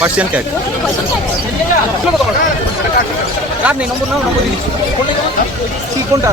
Persian cat কার নেই নম্বর নাও নম্বর দিচ্ছি কোনটা কি কোনটা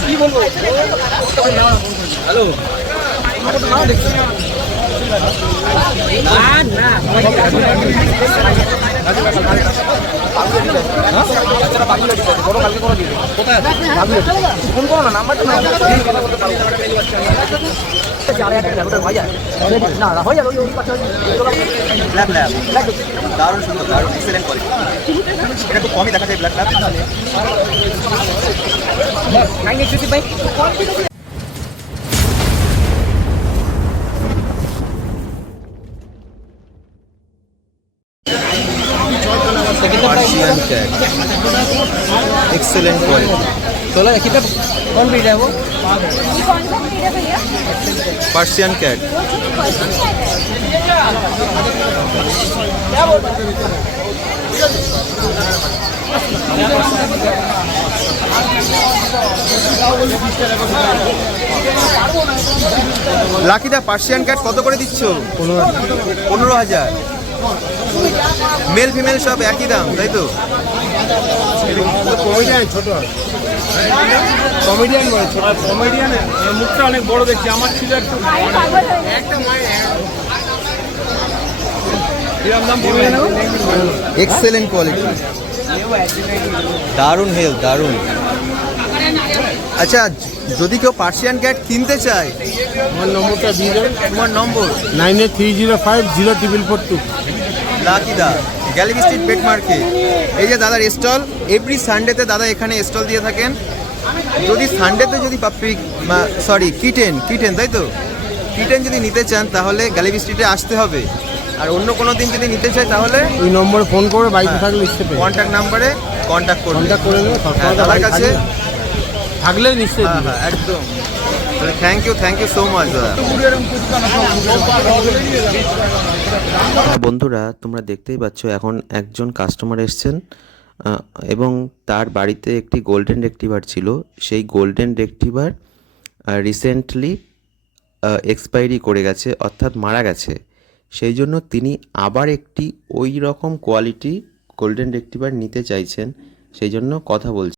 কি বলব হ্যালো নম্বরটা নাও দেখছি কোথায় ফোন করো না নাম্বারটা না হয়ে যাবে ব্ল্যাক দারুণ সুন্দর, দারুণ এক্সেলেন্ট করে এটা খুব কমই দেখা যায় ব্ল্যাক ল্যাব নাইন এইট ভাই পার্সিয়ান ক্যাট এক্সেলেন্ট কোয়ালিটি चलो कितना कौन बीट है वो ये कौन सा ब्रीड है भैया পার্সিয়ান ক্যাট वो जी पर्सन कैट লাকিদা পার্সিয়ান ক্যাট কত করে দিচ্ছ পনেরো হাজার মেল ফিমেল সব একই দাম তাই তো? কমেডিয়ান ছোট কমেডিয়ান ছোট। কমেডিয়ান মুখটা অনেক বড় দেখছি আমার ছিল একটু একটা এক্সেলেন্ট কোয়ালিটি দারুণ হেলথ দারুণ। আচ্ছা যদি কেউ পার্সিয়ান ক্যাট কিনতে চায় আমার নম্বরটা দিয়ে দেবেন তোমার number? Nine eight three zero five zero triple four two লাকিদা gallery street pet market এই যে দাদার স্টল এভরি সানডেতে দাদা এখানে স্টল দিয়ে থাকেন। যদি সানডেতে যদি পাপ্পি সরি কিটেন কিটেন তাই তো? কিটেন যদি নিতে চান তাহলে গ্যালারি স্ট্রিটে আসতে হবে। আর অন্য কোনো দিন যদি নিতে চাই তাহলে ওই নম্বরে ফোন করে বাড়িতে থাকলে কন্ট্যাক্ট নাম্বারে কন্ট্যাক্ট করুন কন্ট্যাক্ট করে হ্যাঁ, দাদার কাছে থাকলে নিশ্চয়ই হ্যাঁ হ্যাঁ একদম। Thank you thank you so much দাদা। বন্ধুরা তোমরা দেখতেই পাচ্ছ এখন একজন কাস্টমার এসছেন এবং তার বাড়িতে একটি গোল্ডেন রেক্টিভার ছিল। সেই গোল্ডেন রেক্টিভার রিসেন্টলি এক্সপায়ারি করে গেছে অর্থাৎ মারা গেছে। সেই জন্য তিনি আবার একটি ওই রকম কোয়ালিটি গোল্ডেন রেক্টিভার নিতে চাইছেন। সেই জন্য কথা বলছি।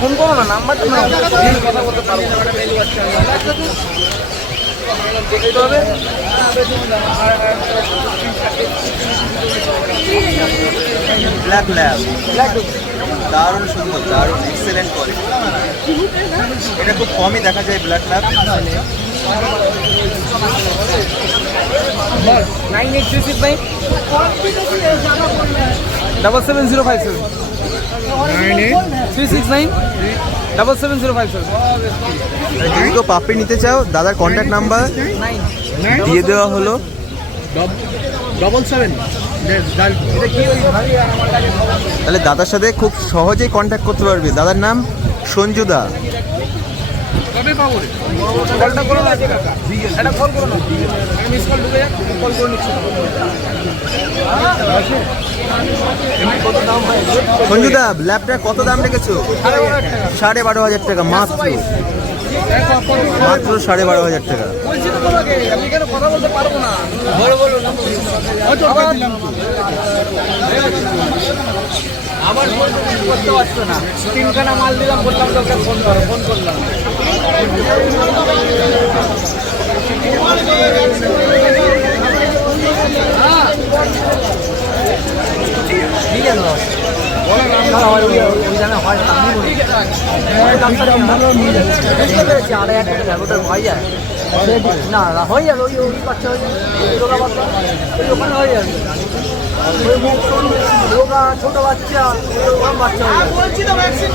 ফোন করো না নাম্বারটা না কথা বলতে পারব ব্ল্যাক ল্যাব দারুণ সুন্দর দারুণ এক্সেলেন্ট কোয়ালিটি এটা খুব কমই দেখা যায় black lab. Nine eight three six nine double seven zero five seven three six nine double seven zero five seven যদি কেউ পাপড়ি নিতে চাও দাদার কন্ট্যাক্ট নাম্বার নাইন দিয়ে দেওয়া হলো। ডবল সেভেন তাহলে দাদার সাথে খুব সহজেই কন্ট্যাক্ট করতে পারবে। দাদার নাম? সঞ্জুদা। কবে পাবো রে। কলটা করো না একটা কল করো না মিস কল ঢুকে যাক কল করে নিচ্ছি। সঞ্জুদা ল্যাপটা কত দাম রেখেছো? সাড়ে বারো হাজার টাকা। মাত্র। মাত্র সাড়ে বারো হাজার টাকা আবার ফোন করতে পারছ না তিনখানা মাল দিলাম বললাম তোকে ফোন করো ফোন করলাম ঠিক জায়গায় হয়। বুঝতে পেরেছি, আড়াই টাকা ওটা হয়ে যায়। না হয়ে যাবে ওই বাচ্চা ওই রোগা ওই ওখানে হয়ে যাবে ওই বাচ্চা ওরকম বাচ্চা। বলছি তো ভ্যাকসিন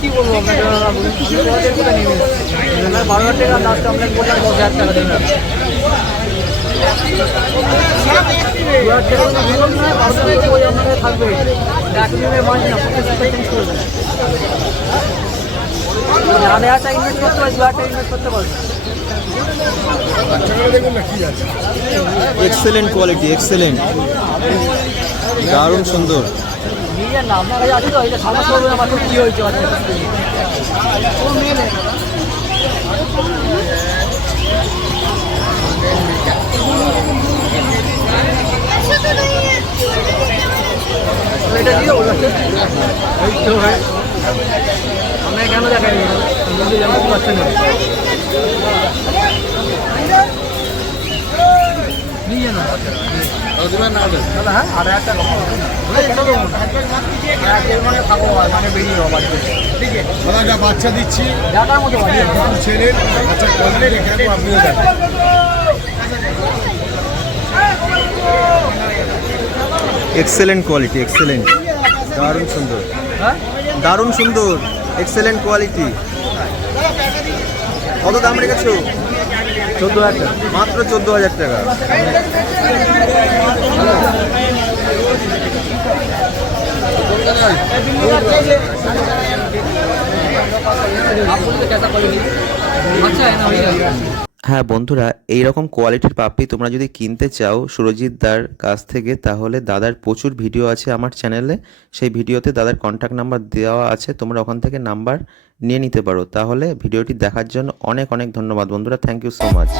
কি বলব আপনাকে বারো হাজার টাকা লাস্ট আপনাকে বললাম দশ হাজার টাকা দেবেন ইনভেস্ট করতে ইনভেস্ট করতে এক্সেলেন্ট কোয়ালিটি এক্সেলেন্ট দারুণ সুন্দর। নিয়ে না আপনার কাছে আছে তো এটা সামনে করবে না বাচ্চা কী হয়েছে বাচ্চা এটা দিয়ে দেবো এই তো ভাই আমরা কেন দেখাই মধ্যে যেমন বাচ্চা নেই নিয়ে না দাদা হ্যাঁ আড়াই হাজার টাকা ওটা কেন দেবো না হ্যাঁ দেড় মানে থাকো মানে বেরিয়ে যাব বাড়ি থেকে। ঠিক আছে দাদা যা বাচ্চা দিচ্ছি। ছেলের বাচ্চা কোয়ালিটি রেখে আপনিও দেখেন এক্সেলেন্ট কোয়ালিটি এক্সেলেন্ট দারুণ সুন্দর। হ্যাঁ? দারুণ সুন্দর। এক্সেলেন্ট কোয়ালিটি কত দাম রেখেছো? চোদ্দ হাজার টাকা। মাত্র চোদ্দ হাজার টাকা। আচ্ছা হয়ে বন্ধুরা এই রকম কোয়ালিটির পাপড়ি তোমরা যদি কিনতে চাও সুরজিৎ দার কাছ থেকে, তাহলে দাদার প্রচুর ভিডিও আছে আমার চ্যানেলে সেই ভিডিওতে দাদার কন্ট্যাক্ট নাম্বার দেওয়া আছে, তোমরা ওখান থেকে নাম্বার নিয়ে নিতে পারো। তাহলে ভিডিওটি দেখার জন্য অনেক অনেক ধন্যবাদ বন্ধুরা থ্যাংক ইউ সো মাচ